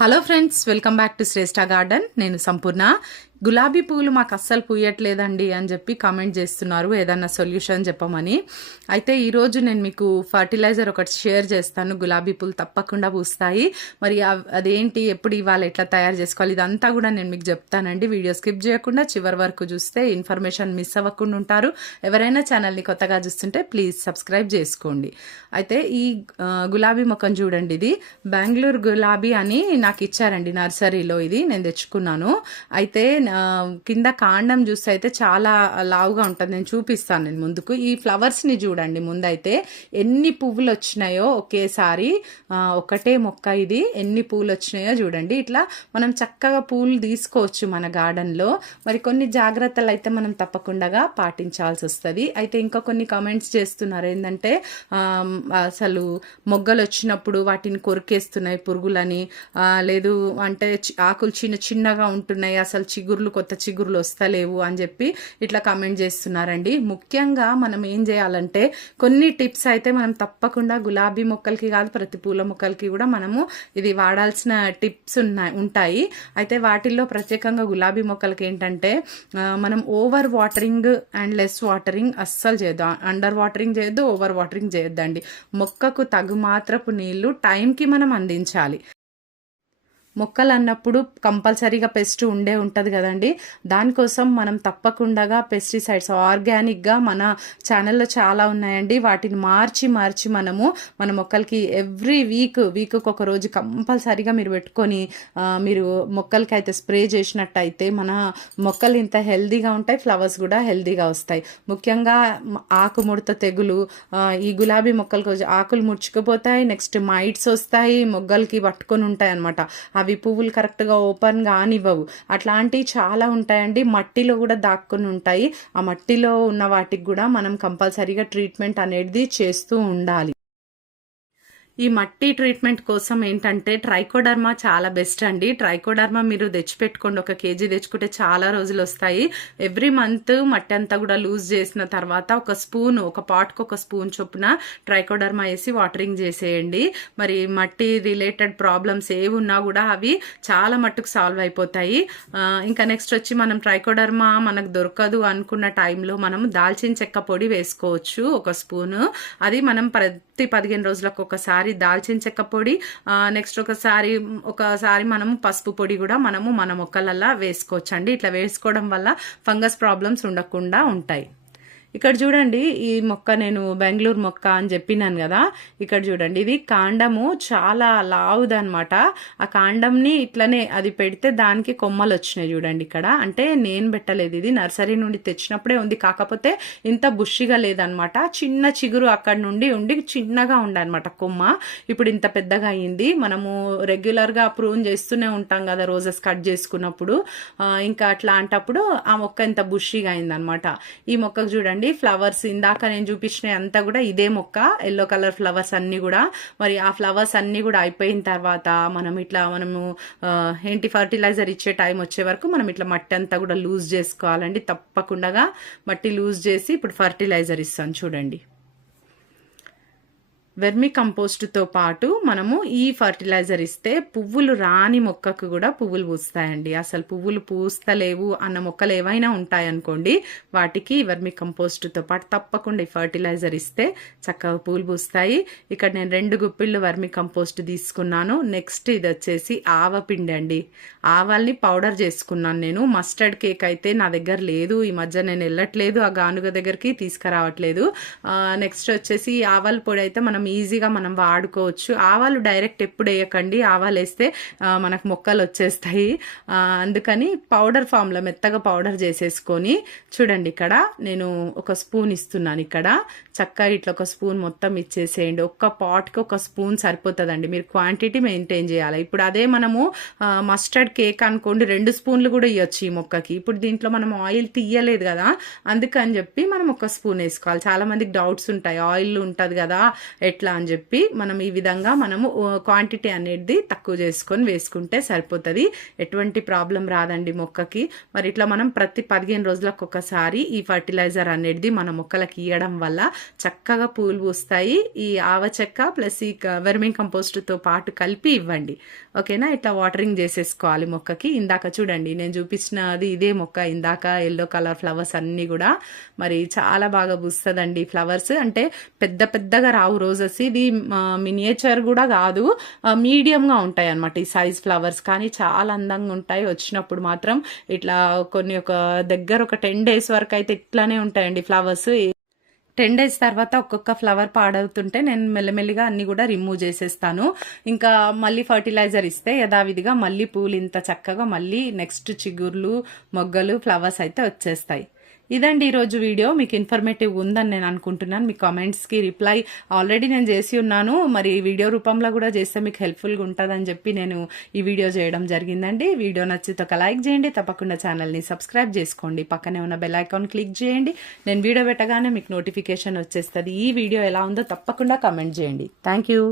Hello friends welcome back to Shreshta garden నేను సంపూర్ణ. గులాబీ పువ్వులు మాకు అస్సలు పూయట్లేదండి అని చెప్పి కామెంట్ చేస్తున్నారు. ఏదన్నా సొల్యూషన్ చెప్పమని. అయితే ఈరోజు నేను మీకు ఫర్టిలైజర్ ఒకటి షేర్ చేస్తాను. గులాబీ పూలు తప్పకుండా పూస్తాయి. మరి అదేంటి ఎప్పుడు ఇవాళ ఎట్లా తయారు చేసుకోవాలి ఇదంతా కూడా నేను మీకు చెప్తానండి. వీడియో స్కిప్ చేయకుండా చివరి వరకు చూస్తే ఇన్ఫర్మేషన్ మిస్ అవ్వకుండా ఉంటారు. ఎవరైనా ఛానల్ని కొత్తగా చూస్తుంటే ప్లీజ్ సబ్స్క్రైబ్ చేసుకోండి. అయితే ఈ గులాబీ మొక్కను చూడండి ఇది. బెంగళూరు గులాబీ అని నాకు ఇచ్చారండి నర్సరీలో ఇది. నేను తెచ్చుకున్నాను. అయితే కింద కాండం చూస్తే అయితే చాలా లావుగా ఉంటుంది. నేను చూపిస్తాను నేను ముందుకు. ఈ ఫ్లవర్స్ని చూడండి ముందైతే. ఎన్ని పువ్వులు వచ్చినాయో ఒకేసారి ఒకటే మొక్క ఇది. ఎన్ని పువ్వులు వచ్చినాయో చూడండి. ఇట్లా మనం చక్కగా పూలు తీసుకోవచ్చు మన గార్డెన్లో. మరి కొన్ని జాగ్రత్తలు అయితే మనం తప్పకుండా పాటించాల్సి వస్తుంది. అయితే ఇంకా కొన్ని కామెంట్స్ చేస్తున్నారు. ఏంటంటే అసలు మొగ్గలు వచ్చినప్పుడు వాటిని కొరికేస్తున్నాయి పురుగులని. లేదు అంటే చి- ఆకులు చిన్న చిన్నగా ఉంటున్నాయి. అసలు చిగురు చిగుర్లు కొత్త చిగుర్లు వస్తలేవు అని చెప్పి ఇట్లా కామెంట్ చేస్తున్నారండి. ముఖ్యంగా మనం ఏం చేయాలంటే కొన్ని టిప్స్ అయితే మనం తప్పకుండా గులాబీ మొక్కలకి కాదు ప్రతి పూల మొక్కలకి కూడా మనము ఇది వాడాల్సిన టిప్స్ ఉన్నాయి ఉంటాయి. అయితే వాటిల్లో ప్రత్యేకంగా గులాబీ మొక్కలకి ఏంటంటే మనం over watering and less watering అస్సలు చేయొద్దు. అండర్ వాటరింగ్ చేయొద్దు ఓవర్ వాటరింగ్ చేయొద్దండి. మొక్కకు తగు మాత్రపు నీళ్ళు టైంకి మనం అందించాలి. మొక్కలు అన్నప్పుడు కంపల్సరీగా పెస్ట్ ఉండే ఉంటుంది కదండి. దానికోసం మనం తప్పకుండా పెస్టిసైడ్స్ ఆర్గానిక్గా మన ఛానల్లో చాలా ఉన్నాయండి. వాటిని మార్చి మార్చి మనము మన మొక్కలకి ఎవ్రీ వీక్ వీక్కి ఒక రోజు కంపల్సరీగా మీరు పెట్టుకొని మీరు మొక్కలకి అయితే స్ప్రే చేసినట్టయితే మన మొక్కలు ఇంత హెల్దీగా ఉంటాయి ఫ్లవర్స్ కూడా హెల్దీగా వస్తాయి. ముఖ్యంగా ఆకుముడత తెగులు ఈ గులాబీ మొక్కలకు ఆకులు ముడుచుకుపోతాయి నెక్స్ట్ మైట్స్ వస్తాయి మొగ్గలకి పట్టుకొని ఉంటాయి అనమాట అవి పువ్వులు కరెక్ట్గా ఓపెన్ కానివ్వవు. అట్లాంటివి చాలా ఉంటాయండి. మట్టిలో కూడా దాక్కుని ఉంటాయి. ఆ మట్టిలో ఉన్న వాటికి కూడా మనం కంపల్సరీగా ట్రీట్మెంట్ అనేది చేస్తూ ఉండాలి. ఈ మట్టి ట్రీట్మెంట్ కోసం ఏంటంటే ట్రైకోడర్మా చాలా బెస్ట్ అండి. ట్రైకోడర్మా మీరు తెచ్చిపెట్టుకోండి. ఒక కేజీ తెచ్చుకుంటే చాలా రోజులు వస్తాయి. ఎవ్రీ మంత్ మట్టి అంతా కూడా లూజ్ చేసిన తర్వాత ఒక స్పూన్ ఒక పాట్కు ఒక స్పూన్ చొప్పున ట్రైకోడర్మా వేసి వాటరింగ్ చేసేయండి. మరి మట్టి రిలేటెడ్ ప్రాబ్లమ్స్ ఏవి ఉన్నా కూడా అవి చాలా మట్టుకు సాల్వ్ అయిపోతాయి. ఇంకా నెక్స్ట్ వచ్చి మనం ట్రైకోడర్మా మనకు దొరకదు అనుకున్న టైంలో మనం దాల్చిన చెక్క పొడి వేసుకోవచ్చు ఒక స్పూను అది మనం ప్రతి పదిహేను రోజులకు ఒకసారి దాల్చిన చెక్క పొడి నెక్స్ట్ ఒకసారి ఒకసారి మనము పసుపు పొడి కూడా మనము మన మొక్కలల్లా వేసుకోవచ్చండి. ఇట్లా వేసుకోవడం వల్ల ఫంగస్ ప్రాబ్లమ్స్ ఉండకుండా ఉంటాయి. ఇక్కడ చూడండి ఈ మొక్క నేను బెంగళూరు మొక్క అని చెప్పినాను కదా. ఇక్కడ చూడండి ఇది కాండము చాలా లావుదనమాట ఆ కాండంని ఇట్లనే అది పెడితే దానికి కొమ్మలు వచ్చినాయి చూడండి ఇక్కడ. అంటే నేను పెట్టలేదు ఇది నర్సరీ నుండి తెచ్చినప్పుడే ఉంది. కాకపోతే ఇంత బుష్షిగా లేదనమాట చిన్న చిగురు అక్కడ నుండి ఉండి చిన్నగా ఉండనమాట కొమ్మ. ఇప్పుడు ఇంత పెద్దగా అయింది. మనము రెగ్యులర్గా ప్రూన్ చేస్తూనే ఉంటాం కదా రోజెస్ కట్ చేసుకున్నప్పుడు. ఇంకా అట్లాంటప్పుడు ఆ మొక్క ఇంత బుష్షిగా అయిందనమాట ఈ మొక్కకు చూడండి ఫ్లవర్స్ ఇందాక నేను చూపించిన అంతా కూడా ఇదే మొక్క ఎల్లో కలర్ ఫ్లవర్స్ అన్ని కూడా. మరి ఆ ఫ్లవర్స్ అన్ని కూడా అయిపోయిన తర్వాత మనం ఇట్లా మనము ఏంటి ఫర్టిలైజర్ ఇచ్చే టైం వచ్చే వరకు మనం ఇట్లా మట్టి అంతా కూడా లూజ్ చేసుకోవాలండి. తప్పకుండా మట్టి లూజ్ చేసి ఇప్పుడు ఫర్టిలైజర్ ఇస్తాను చూడండి. వెర్మి కంపోస్ట్తో పాటు మనము ఈ ఫర్టిలైజర్ ఇస్తే పువ్వులు రాని మొక్కకు కూడా పువ్వులు పూస్తాయండి. అసలు పువ్వులు పూస్తలేవు అన్న మొక్కలు ఏవైనా ఉంటాయనుకోండి వాటికి వెర్మి కంపోస్ట్తో పాటు తప్పకుండా ఈ ఫర్టిలైజర్ ఇస్తే చక్కగా పువ్వులు పూస్తాయి. ఇక్కడ నేను రెండు గుప్పిళ్ళు వర్మి కంపోస్ట్ తీసుకున్నాను. నెక్స్ట్ ఇది వచ్చేసి ఆవ పిండి అండి. ఆవాల్ని పౌడర్ చేసుకున్నాను నేను. మస్టర్డ్ కేక్ అయితే నా దగ్గర లేదు. ఈ మధ్య నేను వెళ్ళట్లేదు. ఆ గానుగ దగ్గరికి తీసుకురావట్లేదు. నెక్స్ట్ వచ్చేసి ఆవాల పొడి అయితే మనం ఈజీగా మనం వాడుకోవచ్చు. ఆవాలు డైరెక్ట్ ఎప్పుడు వేయకండి. ఆవాలు వేస్తే మనకు మొక్కలు వచ్చేస్తాయి. అందుకని పౌడర్ ఫామ్లో మెత్తగా పౌడర్ చేసేసుకొని చూడండి ఇక్కడ నేను ఒక స్పూన్ ఇస్తున్నాను ఇక్కడ. చక్కగా ఇట్లా ఒక స్పూన్ మొత్తం ఇచ్చేసేయండి. ఒక్క పాట్కి ఒక స్పూన్ సరిపోతుందండి. మీరు క్వాంటిటీ మెయింటైన్ చేయాలి. ఇప్పుడు అదే మనము మస్టర్డ్ కేక్ అనుకోండి రెండు స్పూన్లు కూడా ఇవ్వచ్చు ఈ మొక్కకి. ఇప్పుడు దీంట్లో మనం ఆయిల్ తీయలేదు కదా అందుకని చెప్పి మనం ఒక స్పూన్ వేసుకోవాలి. చాలా మందికి డౌట్స్ ఉంటాయి. ఆయిల్ ఉంటుంది కదా ఎట్లా అని చెప్పి మనం ఈ విధంగా మనము క్వాంటిటీ అనేది తక్కువ చేసుకొని వేసుకుంటే సరిపోతుంది. ఎటువంటి ప్రాబ్లం రాదండి మొక్కకి. మరి ఇట్లా మనం ప్రతి పదిహేను రోజులకు ఒకసారి ఈ ఫర్టిలైజర్ అనేది మన మొక్కలకి ఇవ్వడం వల్ల చక్కగా పూలు పూస్తాయి. ఈ ఆవ చెక్క ప్లస్ ఈ వెర్మింగ్ కంపోస్ట్తో పాటు కలిపి ఇవ్వండి. ఓకేనా? ఇట్లా వాటరింగ్ చేసేసుకోవాలి మొక్కకి. ఇందాక చూడండి నేను చూపించినది ఇదే మొక్క. ఇందాక ఎల్లో కలర్ ఫ్లవర్స్ అన్నీ కూడా. మరి చాలా బాగా పూస్తుందండి ఫ్లవర్స్ అంటే పెద్ద పెద్దగా రావు రోజు రోజెస్ ఇది మినియేచర్ కూడా కాదు. మీడియంగా ఉంటాయి అనమాట ఈ సైజ్ ఫ్లవర్స్ కానీ చాలా అందంగా ఉంటాయి. వచ్చినప్పుడు మాత్రం ఇట్లా కొన్ని ఒక దగ్గర ఒక టెన్ డేస్ వరకు అయితే ఇట్లానే ఉంటాయండి ఫ్లవర్స్ టెన్ డేస్ తర్వాత ఒక్కొక్క ఫ్లవర్ పాడవుతుంటే నేను మెల్లమెల్లిగా అన్ని కూడా రిమూవ్ చేసేస్తాను. ఇంకా మళ్ళీ ఫర్టిలైజర్ ఇస్తే యథావిధిగా మళ్ళీ పూలు ఇంత చక్కగా మళ్ళీ నెక్స్ట్ చిగుర్లు మొగ్గలు ఫ్లవర్స్ అయితే వచ్చేస్తాయి. ఇదండి ఈరోజు వీడియో. మీకు ఇన్ఫర్మేటివ్ ఉందని నేను అనుకుంటున్నాను. మీ కామెంట్స్కి రిప్లై ఆల్రెడీ నేను చేసి ఉన్నాను. మరి వీడియో రూపంలో కూడా చేస్తే మీకు హెల్ప్ఫుల్గా ఉంటుందని చెప్పి నేను ఈ వీడియో చేయడం జరిగిందండి. వీడియో నచ్చితే ఒక లైక్ చేయండి. తప్పకుండా ఛానల్ని సబ్స్క్రైబ్ చేసుకోండి. పక్కనే ఉన్న బెల్ ఐకాన్ క్లిక్ చేయండి. నేను వీడియో పెట్టగానే మీకు నోటిఫికేషన్ వచ్చేస్తుంది. ఈ వీడియో ఎలా ఉందో తప్పకుండా కమెంట్ చేయండి. Thank you